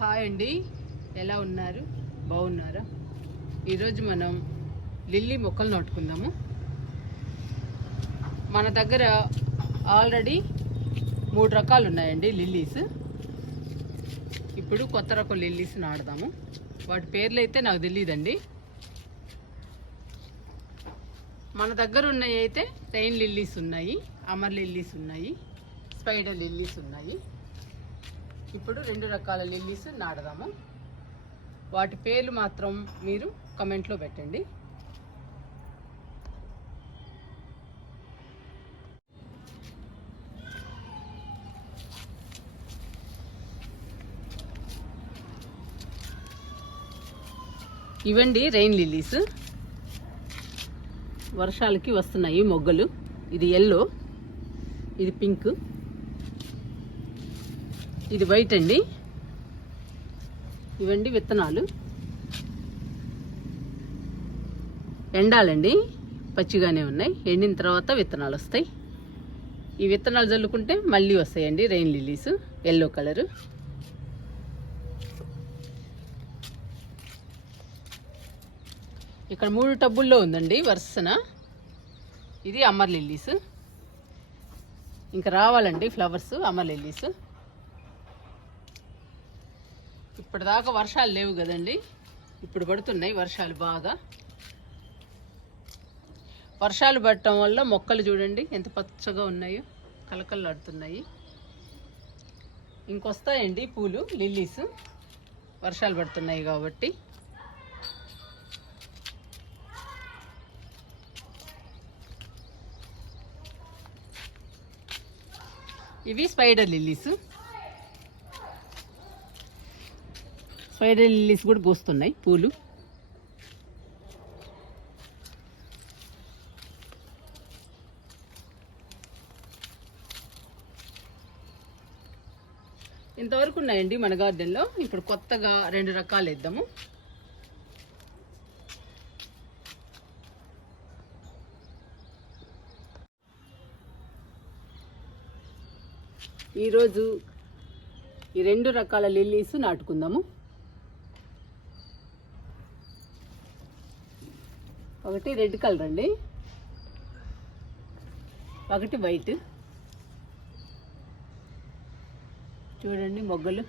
Hi అండి, ఎలా ఉన్నారు? బాగున్నారా? ఈరోజు మనం లిల్లీ మొక్కలు నాటుకుందాము. మన దగ్గర ఆల్రెడీ 3 రకాలు ఉన్నాయండి లిల్లీస్. ఇప్పుడు కొత్త రకం లిల్లీస్ నాటుదాము. వాటి పేర్లు అయితే నాకు తెలియదండి. మన దగ్గర ఉన్నాయి అయితే రెయిన్ లిల్లీస్ ఉన్నాయి, అమర్ లిల్లీస్ ఉన్నాయి, స్పైడర్ లిల్లీస్ ఉన్నాయి. ఇప్పుడు 2 రకాల లిల్లీస్ నాటుదాము. వాటి పేర్లు మాత్రం మీరు కమెంట్లో పెట్టండి. ఇవండి రెయిన్ లిల్లీస్. వర్షాలకి వస్తున్నాయి మొగ్గలు. ఇది ఎల్లో, ఇది పింక్, ఇది వైట్ అండి. ఇవండి విత్తనాలు. ఎండాలండి, పచ్చిగానే ఉన్నాయి. ఎండిన తర్వాత విత్తనాలు వస్తాయి. ఈ విత్తనాలు చల్లుకుంటే మళ్ళీ వస్తాయండి రెయిన్ లిల్లీస్ ఎల్లో కలరు. ఇక్కడ 3 టబ్బుల్లో ఉందండి వరుసన. ఇది అమర్ లిల్లీస్. ఇంకా రావాలండి ఫ్లవర్స్ అమర్ లిల్లీస్. ఇప్పటిదాకా వర్షాలు లేవు కదండి, ఇప్పుడు పడుతున్నాయి వర్షాలు బాగా. వర్షాలు పడటం వల్ల మొక్కలు చూడండి ఎంత పచ్చగా ఉన్నాయో, కలకలలాడుతున్నాయి. ఇంకొస్తాయండి పూలు లిల్లీస్, వర్షాలు పడుతున్నాయి కాబట్టి. ఇవి స్పైడర్ లిల్లీస్. స్పైడర్ లిల్లీస్ కూడా పూస్తున్నాయి పూలు. ఇంతవరకు ఉన్నాయండి మన గార్డెన్లో. ఇప్పుడు కొత్తగా 2 రకాలు వేద్దాము. ఈరోజు ఈ 2 రకాల లిల్లీస్ నాటుకుందాము. ఒకటి రెడ్ కలర్ అండి, ఒకటి వైట్. చూడండి మొగ్గలు.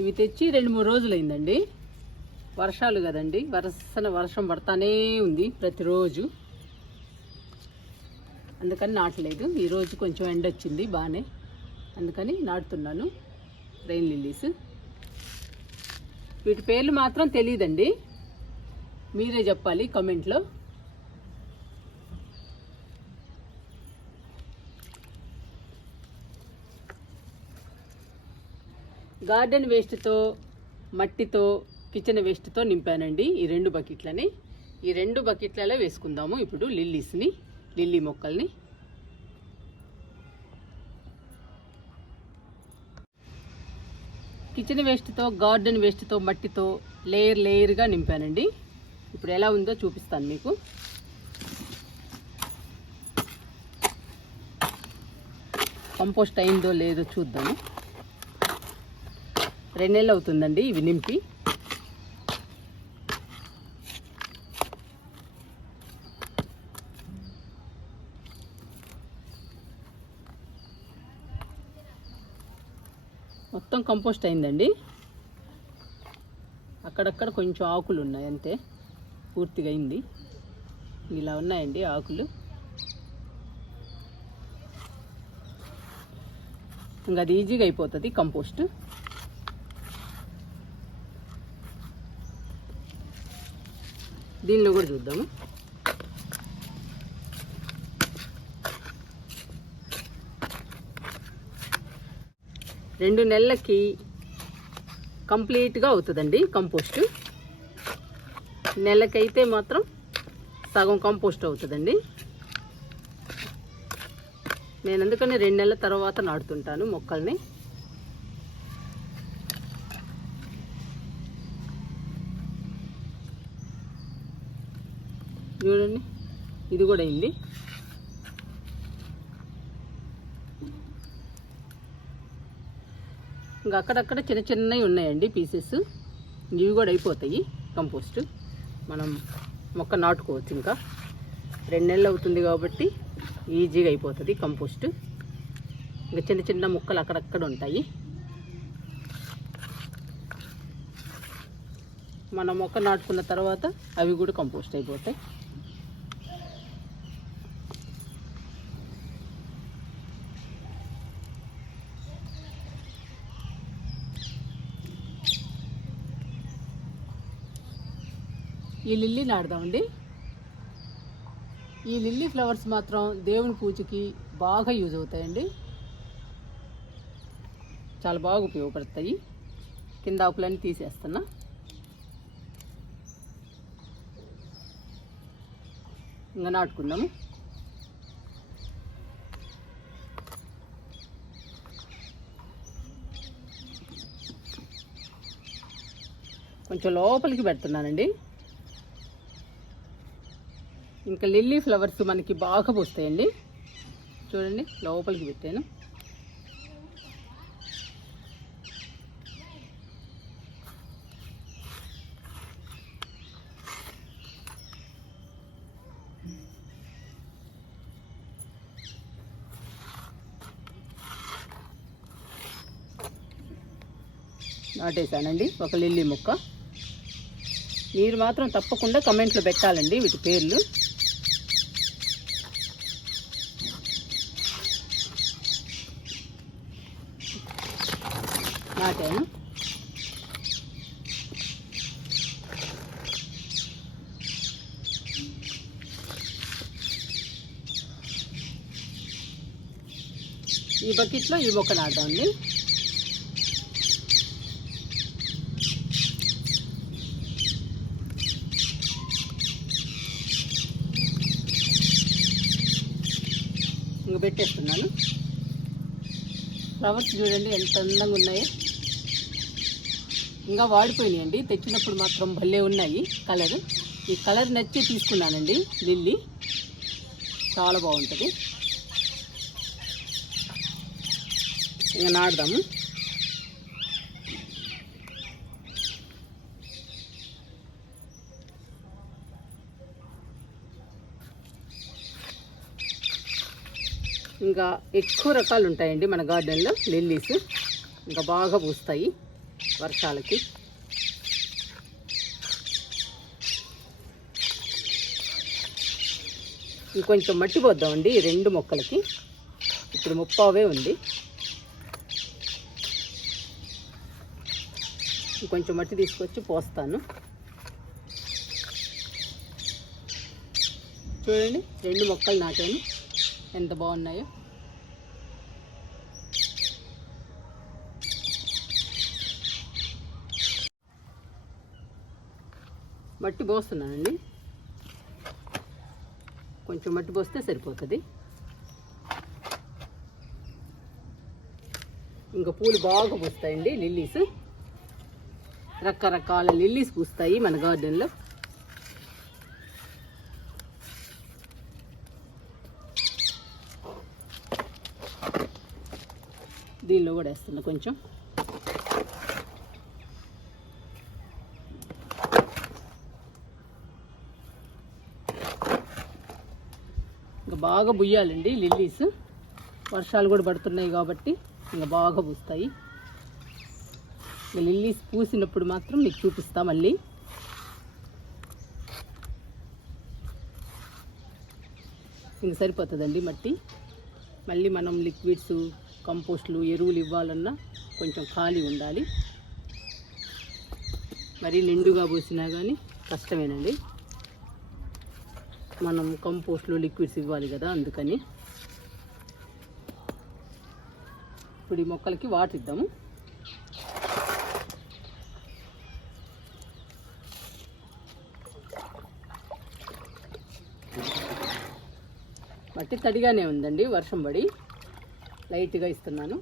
ఇవి తెచ్చి 2-3 రోజులైందండి. వర్షాలు కదండి, వరుసన వర్షం పడతానే ఉంది ప్రతిరోజు. అందుకని నాటలేదు. ఈరోజు కొంచెం ఎండ వచ్చింది బాగానే, అందుకని నాటుతున్నాను రెయిన్ లిల్లీస్. వీటి పేర్లు మాత్రం తెలియదండి, మీరే చెప్పాలి కమెంట్లో. గార్డెన్ వేస్ట్తో, మట్టితో, కిచెన్ వేస్ట్తో నింపానండి ఈ 2 బకెట్లని. ఈ 2 బకెట్లలో వేసుకుందాము ఇప్పుడు లిల్లీస్ని, లిల్లీ మొక్కల్ని. కిచెన్ వేస్ట్తో, గార్డెన్ వేస్ట్తో, మట్టితో లేయర్గా నింపానండి. ఇప్పుడు ఎలా ఉందో చూపిస్తాను మీకు. కంపోస్ట్ అయిందో లేదో చూద్దాము. 2 నెలలు అవుతుందండి ఇవి నింపి. మొత్తం కంపోస్ట్ అయిందండి. అక్కడక్కడ కొంచెం ఆకులు ఉన్నాయి అంతే, పూర్తిగా అయింది. ఇలా ఉన్నాయండి ఆకులు. ఇంకా అది ఈజీగా అయిపోతుంది కంపోస్ట్. దీనిలో కూడా చూద్దాము. రెండు నెలలకి కంప్లీట్గా అవుతుందండి కంపోస్ట్. నెలకైతే మాత్రం సగం కంపోస్ట్ అవుతుందండి. నేను అందుకని 2 నెలల తర్వాత నాటుతుంటాను మొక్కల్ని. చూడండి ఇది కూడా అయింది. ఇంకా అక్కడక్కడ చిన్న చిన్నవి ఉన్నాయండి పీసెస్, ఇవి కూడా అయిపోతాయి కంపోస్ట్. మనం మొక్క నాటుకోవచ్చు. ఇంకా 2 నెలలు అవుతుంది కాబట్టి ఈజీగా అయిపోతుంది కంపోస్ట్. ఇంకా చిన్న చిన్న ముక్కలు అక్కడక్కడ ఉంటాయి. మనం మొక్క నాటుకున్న తర్వాత అవి కూడా కంపోస్ట్ అయిపోతాయి. ఈ లిల్లీ నాటుదామండి. ఈ లిల్లీ ఫ్లవర్స్ మాత్రం దేవుని పూజకి బాగా యూజ్ అవుతాయండి, చాలా బాగా ఉపయోగపడతాయి. కింద ఆకులన్నీ తీసేస్తున్నా. ఇంకా నాటుకుందాము. కొంచెం లోపలికి పెడుతున్నానండి. ఇంకా లిల్లీ ఫ్లవర్స్ మనకి బాగా పూస్తాయండి. చూడండి, లోపలికి పెట్టాను. నాటేసానండి ఒక లిల్లీ మొక్క. మీరు మాత్రం తప్పకుండా కమెంట్లో పెట్టాలండి వీటి పేర్లు. నాటాను. ఈ బకెట్లో ఈ మొక్క నాటామండి. ఇంక పెట్టేస్తున్నాను. ఫ్లవర్స్ చూడండి ఎంత అందంగా ఉన్నాయో. ఇంకా వాడిపోయినాయండి, తెచ్చినప్పుడు మాత్రం భలే ఉన్నాయి కలర్. ఈ కలర్ నచ్చి తీసుకున్నానండి లిల్లీ, చాలా బాగుంటుంది. ఇంకా నాటుదాము. ఇంకా ఎక్కువ రకాలు ఉంటాయండి మన గార్డెన్లో లిల్లీస్. ఇంకా బాగా పూస్తాయి వర్షాలకి. ఇంకొంచెం మట్టి పోద్దామండి ఈ 2 మొక్కలకి. ఇప్పుడు 30 ఉంది. ఇంకొంచెం మట్టి తీసుకొచ్చి పోస్తాను. చూడండి, 2 మొక్కలు నాటాను, ఎంత బాగున్నాయో. మట్టి పోస్తున్నానండి. కొంచెం మట్టి పోస్తే సరిపోతుంది. ఇంకా పూలు బాగా పూస్తాయండి లిల్లీస్. రకరకాల లిల్లీస్ పూస్తాయి మన గార్డెన్లో. దీనిలో కూడా వేస్తున్నా కొంచెం. ఇంకా బాగా బుయ్యాలండి లిల్లీస్. వర్షాలు కూడా పడుతున్నాయి కాబట్టి ఇంకా బాగా పూస్తాయి. ఇంకా లిల్లీస్ పూసినప్పుడు మాత్రం మీకు చూపిస్తా మళ్ళీ. ఇంక సరిపోతుందండి మట్టి. మళ్ళీ మనం లిక్విడ్స్, కంపోస్ట్లు, ఎరువులు ఇవ్వాలన్నా కొంచెం ఖాళీ ఉండాలి. మరీ నిండుగా పోసినా కానీ కష్టమేనండి. మనం కంపోస్ట్లు, లిక్విడ్స్ ఇవ్వాలి కదా, అందుకని. ఇప్పుడు ఈ మొక్కలకి వాటర్ ఇద్దాము. మట్టి తడిగానే ఉందండి, వర్షం పడి. లైట్గా ఇస్తున్నాను.